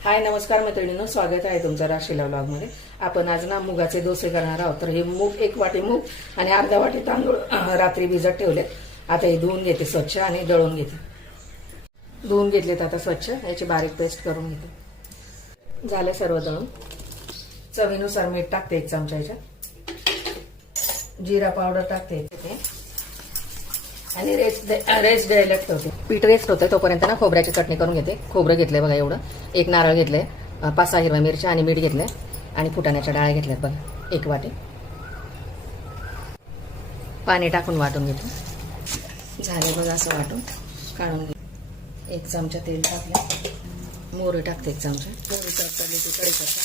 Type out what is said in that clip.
हाय नमस्कार मैत्रिणींनो, स्वागत आहे तुमचं राशीला व्लॉगमध्ये। आपण आज ना मुगाचे डोसे करणार आहोत। तर हे मूग, 1 वाटी मूग आणि अर्धा वाटी तांदूळ रात्री भिजत ठेवले। आता हे धुवून घेते स्वच्छ आणि दळून घेते। धुवून घेतलेत आता स्वच्छ, याची बारीक पेस्ट करून घेते। झाले सर्व दळून। चवीनुसार मीठ टाकते 1 चमचा याच्यात, जिरा पावडर टाकते आणि रेस्ट द्यायला ठेवते। पीठ रेस्ट होते तोपर्यंत ना खोबऱ्याची चटणी करून घेते। खोबरं घेतलंय बघा एवढं, 1 नारळ घेतलंय, 5-6 हिरव्या मिरच्या आणि मीठ घेतलंय आणि फुटाण्याच्या डाळ्या घेतल्यात बघा 1 वाटी। पाणी टाकून वाटून घेते। झाले बघा असं वाटून काढून घे। 1 चमचा तेल टाकले, मोहरी टाकते 1 चमचा, मोहरी टाकली की कढीपत्ता,